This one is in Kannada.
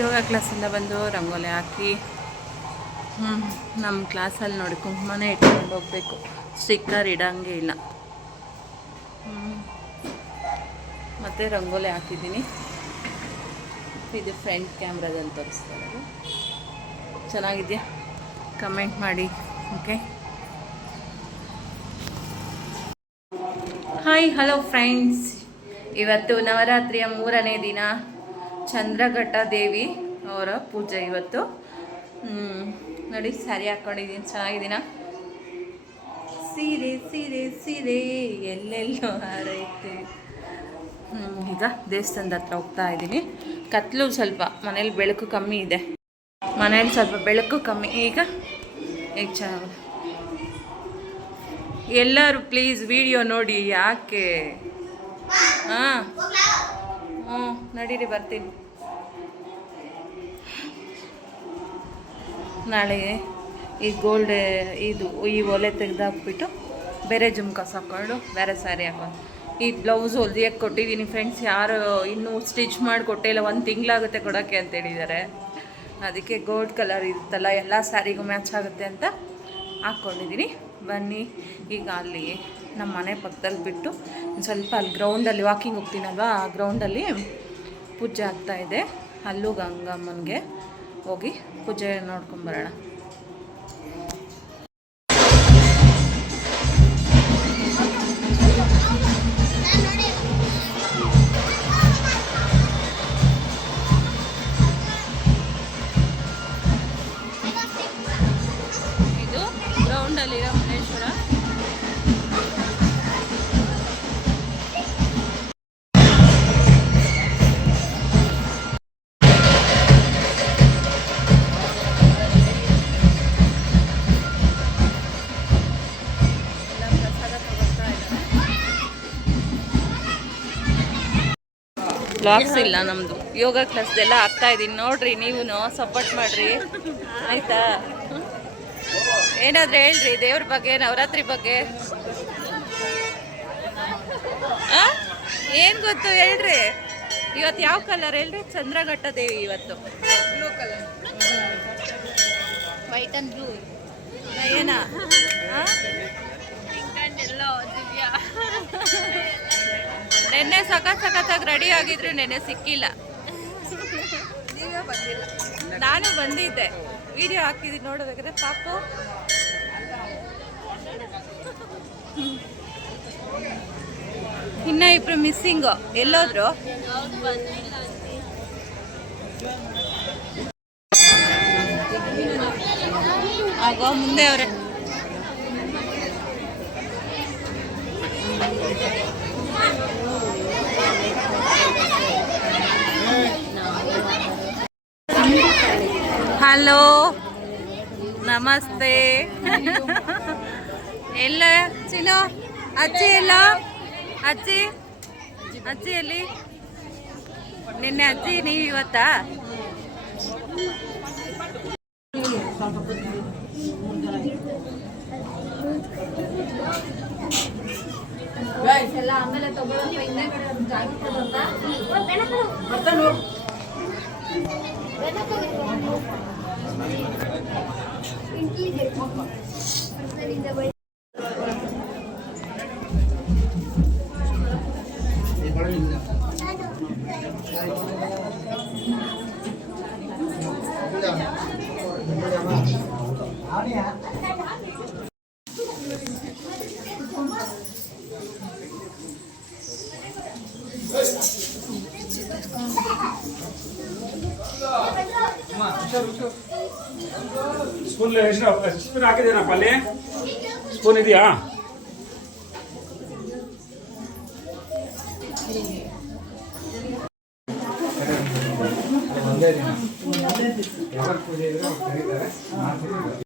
ಯೋಗ ಕ್ಲಾಸಿಂದ ಬಂದು ರಂಗೋಲಿ ಹಾಕಿ ಹ್ಞೂ ನಮ್ಮ ಕ್ಲಾಸಲ್ಲಿ ನೋಡಿ ಕುಂಕುಮನೇ ಇಟ್ಕೊಂಡು ಹೋಗಬೇಕು. ಸ್ಟಿಕ್ಕರ್ ಇಡಂಗೆ ಇಲ್ಲ. ಮತ್ತು ರಂಗೋಲಿ ಹಾಕಿದ್ದೀನಿ. ಇದು ಫ್ರಂಟ್ ಕ್ಯಾಮ್ರಾದಲ್ಲಿ ತೋರಿಸ್ತಾ ಇರೋದು ಚೆನ್ನಾಗಿದೆಯಾ? ಕಮೆಂಟ್ ಮಾಡಿ, ಓಕೆ? Hi, hello friends. ಇವತ್ತು ನವರಾತ್ರಿಯ ಮೂರನೇ ದಿನ. ಚಂದ್ರಘಟ್ಟ ದೇವಿ ಅವರ ಪೂಜೆ ಇವತ್ತು. ನೋಡಿ ಸ್ಯಾರಿ ಹಾಕ್ಕೊಂಡಿದ್ದೀನಿ ಚೆನ್ನಾಗಿದ್ದೀನ? ಸೀರೆ ಸೀರೆ ಸೀರೆ, ಎಲ್ಲೆಲ್ಲೋ ಹಾರೈತೆ ಈಗ ದೇವಸ್ಥಾನದ ಹತ್ರ ಹೋಗ್ತಾ ಇದ್ದೀನಿ. ಕತ್ಲು ಸ್ವಲ್ಪ, ಮನೇಲಿ ಬೆಳಕು ಕಮ್ಮಿ ಇದೆ. ಮನೇಲಿ ಸ್ವಲ್ಪ ಬೆಳಕು ಕಮ್ಮಿ. ಈಗ ಈಗ ಚೆನ್ನಾಗಿ ಎಲ್ಲರೂ ಪ್ಲೀಸ್ ವಿಡಿಯೋ ನೋಡಿ, ಯಾಕೆ? ಹಾಂ. ಹ್ಞೂ, ನಡೀರಿ, ಬರ್ತೀನಿ. ನಾಳೆ ಈ ಗೋಲ್ಡ್ ಇದು, ಈ ಒಲೆ ತೆಗೆದಾಕ್ಬಿಟ್ಟು ಬೇರೆ ಜುಮ್ಕಾಸ್ ಹಾಕ್ಕೊಂಡು ಬೇರೆ ಸ್ಯಾರಿ ಹಾಕೊಂಡು ಈ ಬ್ಲೌಸ್ ಹೊಲಿಯಕ್ಕೆ ಕೊಟ್ಟಿದ್ದೀನಿ ಫ್ರೆಂಡ್ಸ್ ಯಾರು ಇನ್ನೂ ಸ್ಟಿಚ್ ಮಾಡಿ ಕೊಟ್ಟಿಲ್ಲ ಒಂದು ತಿಂಗಳಾಗುತ್ತೆ ಕೊಡೋಕ್ಕೆ ಅಂತ ಹೇಳಿದ್ದಾರೆ ಅದಕ್ಕೆ ಗೋಲ್ಡ್ ಕಲರ್ ಇರುತ್ತಲ್ಲ, ಎಲ್ಲ ಸ್ಯಾರಿಗೂ ಮ್ಯಾಚ್ ಆಗುತ್ತೆ ಅಂತ ಹಾಕ್ಕೊಂಡಿದ್ದೀನಿ ಬನ್ನಿ. ಈಗ ಅಲ್ಲಿ ನಮ್ಮ ಮನೆ ಪಕ್ಕದಲ್ಲಿ ಬಿಟ್ಟು ಸ್ವಲ್ಪ ಅಲ್ಲಿ ಗ್ರೌಂಡಲ್ಲಿ ವಾಕಿಂಗ್ ಹೋಗ್ತೀನಲ್ವಾ? ಆ ಗ್ರೌಂಡಲ್ಲಿ ಪೂಜೆ ಆಗ್ತಾಯಿದೆ ಅಲ್ಲೂ ಗಂಗಮ್ಮನಿಗೆ ಹೋಗಿ ಪೂಜೆ ನೋಡ್ಕೊಂಬರೋಣ ಬ್ಲಾಗ್ಸ್ ಇಲ್ಲ ನಮ್ಮದು ಯೋಗ ಕ್ಲಾಸ್ದೆಲ್ಲ ಆಗ್ತಾ ಇದೀನಿ. ನೋಡ್ರಿ ನೀವು ಸಪೋರ್ಟ್ ಮಾಡ್ರಿ. ಆಯ್ತಾ? ಏನಾದ್ರೂ ಹೇಳ್ರಿ ದೇವ್ರ ಬಗ್ಗೆ ನವರಾತ್ರಿ ಬಗ್ಗೆ? ಏನ್ ಗೊತ್ತು ಹೇಳ್ರಿ. ಇವತ್ತು ಯಾವ ಕಲರ್ ಹೇಳ್ರಿ? ಚಂದ್ರಘಟ್ಟ ದೇವಿ ಇವತ್ತು. Blue colour white and blue ಏನ? ನೆನ್ನೆ ಸಖತ್ ಸಖತ್ತಾಗಿ ರೆಡಿ ಆಗಿದ್ರು ನೆನೆ ಸಿಕ್ಕಿಲ್ಲ. ನಾನು ಬಂದಿದ್ದೆ. ವಿಡಿಯೋ ಹಾಕಿದ್ದೀನಿ ನೋಡಬೇಕಾದ್ರೆ ಪಾಪು. ಇನ್ನ ಇಬ್ರು ಮಿಸ್ಸಿಂಗು ಎಲ್ಲೋದ್ರು? ಆಗೋ ಮುಂದೆ ಅವ್ರೆ. ಹಲೋ, ನಮಸ್ತೆ. ಎಲ್ಲ ಚಿಲೋ ಅಜ್ಜಿ ಎಲ್ಲ? ಅಜ್ಜಿ ಅಜ್ಜಿ ಎಲ್ಲಿ? ನಿನ್ನೆ ಅಜ್ಜಿ ನೀವು ಇವತ್ತಾ? ಆಮೇಲೆ ತಗೊಳಪ್ಪ Yeah. ಸ್ಪೂನ್ ಎಷ್ಟು ಸ್ಪೂನ್ ಹಾಕಿದೇನಪ್ಪ ಅಲ್ಲಿ? ಸ್ಪೂನ್ ಇದೆಯಾ?